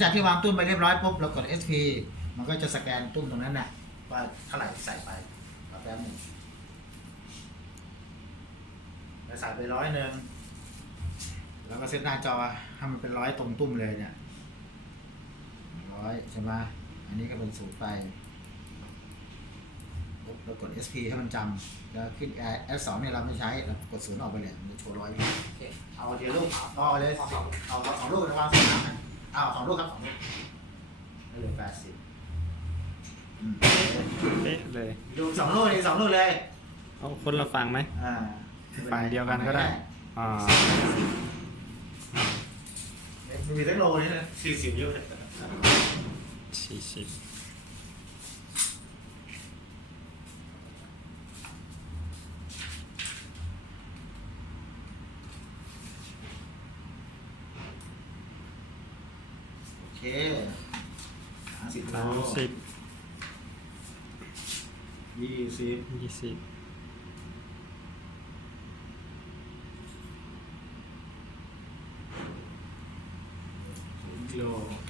จากที่วางตุ้มไปเรียบร้อยปุ๊บเรากด SP มันก็จะสแกนตุ้มตรงนั้นน่ะว่าเท่าไหร่ที่ใส่ไปรอแป๊บหนึงเราใส่ไปร้อยหนึ่งแล้วก็เซตหน้าจอให้มันเป็นร้อยตรงตุ้มเลยเนี่ยร้อยใช่ไหมอันนี้ก็เป็นสูตรไปปุ๊บเรากด SP ให้มันจำแล้วขึ้น S 2 เนี่ยเราไม่ใช้เรากดศูนย์ออกไปเลยมันจะโชว์ร้อยโอเคเอาเดี๋ยวลูกเอาเอาเลยเอาสองเอาสองลูกนะวางสองลูกนะเอาสองลูกครับสองลูกได้เลยแปดสิบอืมเป๊ะเลยลูกสองลูกเลยสองลูกเลยเอาคนละฝั่งไหม อ่าฝั่งเดียวกันก็ได้ อ่ามันมีเทคโนโลยีนะสี่สิบเยอะเลยสี่สิบ เคสามสิบโลสามสิบยี่สิบยี่สิบศูนย์กิโลโอเค